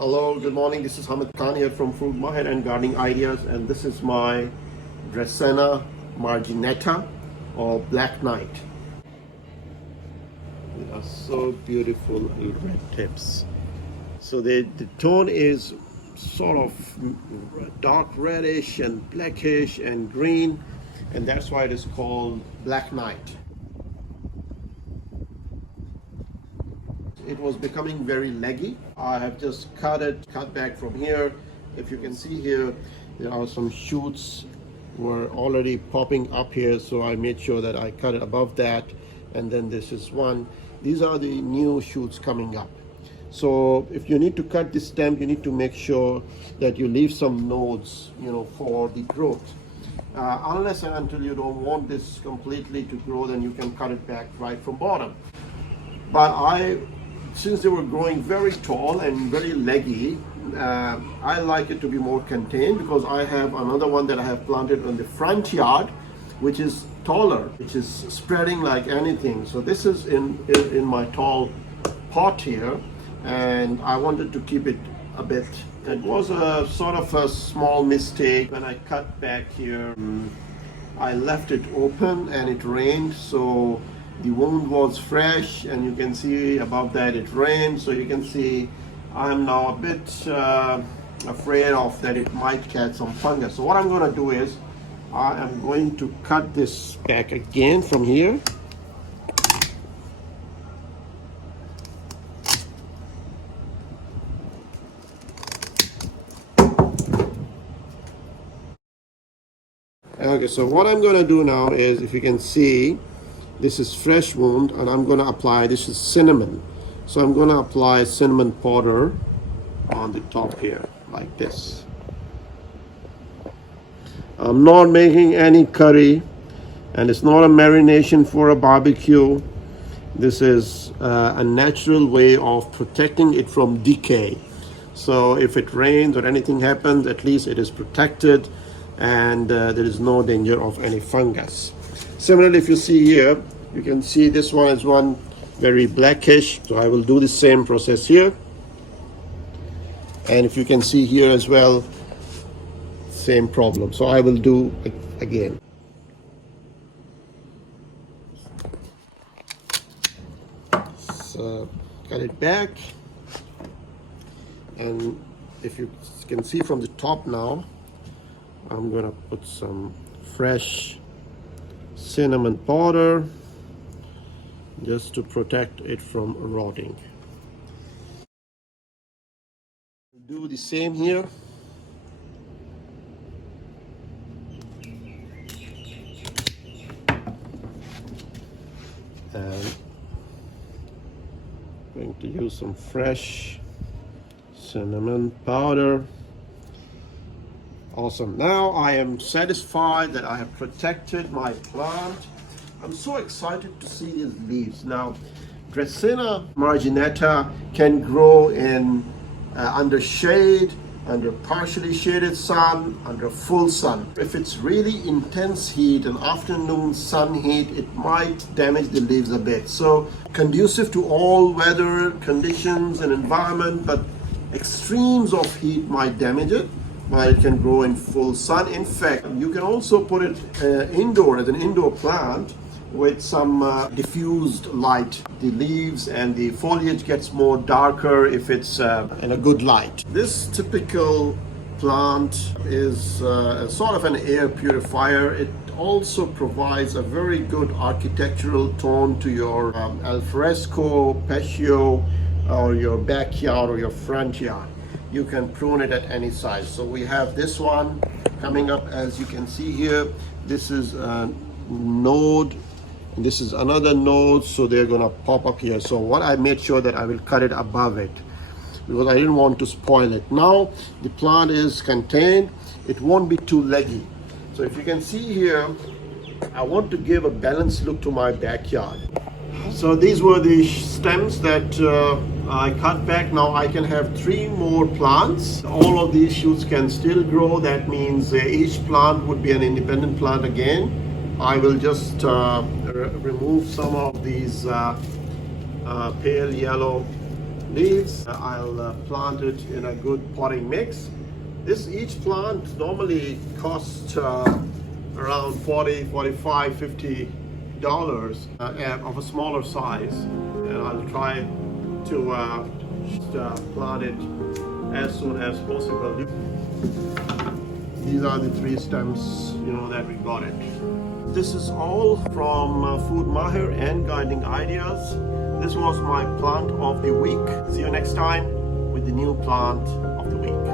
Hello, good morning. This is Hamid Khan here from Food Mahir and Gardening Ideas, and this is my Dracaena Marginata or Black Knight. They are so beautiful little red tips. So the tone is sort of dark reddish and blackish and green, and that's why it is called Black Knight. It was becoming very leggy. I have just cut back from here. If you can see here, there are some shoots were already popping up here, so I made sure that I cut it above that, and then this is one. These are the new shoots coming up. So if you need to cut this stem, you need to make sure that you leave some nodes, for the growth. Unless and until you don't want this completely to grow, then you can cut it back right from bottom. But since they were growing very tall and very leggy, I like it to be more contained, because I have another one that I have planted on the front yard, which is taller, which is spreading like anything. So this is in my tall pot here, and I wanted to keep it a bit. It was a sort of a small mistake when I cut back here. I left it open and it rained, so the wound was fresh, and you can see above that it rained, so you can see I'm now a bit afraid of that it might catch some fungus. So what I'm going to do is I am going to cut this back again from here. Okay, so what I'm going to do now is, if you can see, this is fresh wound, and I'm going to apply, this is cinnamon. So I'm going to apply cinnamon powder on the top here, like this. I'm not making any curry, and it's not a marination for a barbecue. This is a natural way of protecting it from decay. So if it rains or anything happens, at least it is protected, and there is no danger of any fungus. Similarly, if you see here, you can see this one is one very blackish, so I will do the same process here. And if you can see here as well, same problem, so I will do it again. So cut it back, and if you can see from the top now, I'm gonna put some fresh cinnamon powder just to protect it from rotting. Do the same here. And I'm going to use some fresh cinnamon powder. Awesome. Now I am satisfied that I have protected my plant. I'm so excited to see these leaves. Now, Dracaena marginata can grow in under shade, under partially shaded sun, under full sun. If it's really intense heat and afternoon sun heat, it might damage the leaves a bit. So conducive to all weather conditions and environment, but extremes of heat might damage it, but it can grow in full sun. In fact, you can also put it indoor as an indoor plant with some diffused light. The leaves and the foliage gets more darker if it's in a good light. This typical plant is sort of an air purifier. It also provides a very good architectural tone to your alfresco, patio, or your backyard or your front yard. You can prune it at any size. So we have this one coming up, as you can see here. This is a node, and this is another node, so they're gonna pop up here. So what I made sure that I will cut it above it, because I didn't want to spoil it. Now the plant is contained, it won't be too leggy. So if you can see here, I want to give a balanced look to my backyard. So these were the stems that I cut back. Now I can have 3 more plants. All of these shoots can still grow. That means each plant would be an independent plant again. I will just remove some of these pale yellow leaves. I'll plant it in a good potting mix. Each plant normally costs around $40, $45, $50 of a smaller size, and I'll try to plant it as soon as possible. These are the 3 stems, that we got it. This is all from Food Mahir and Guiding Ideas. This was my plant of the week. See you next time with the new plant of the week.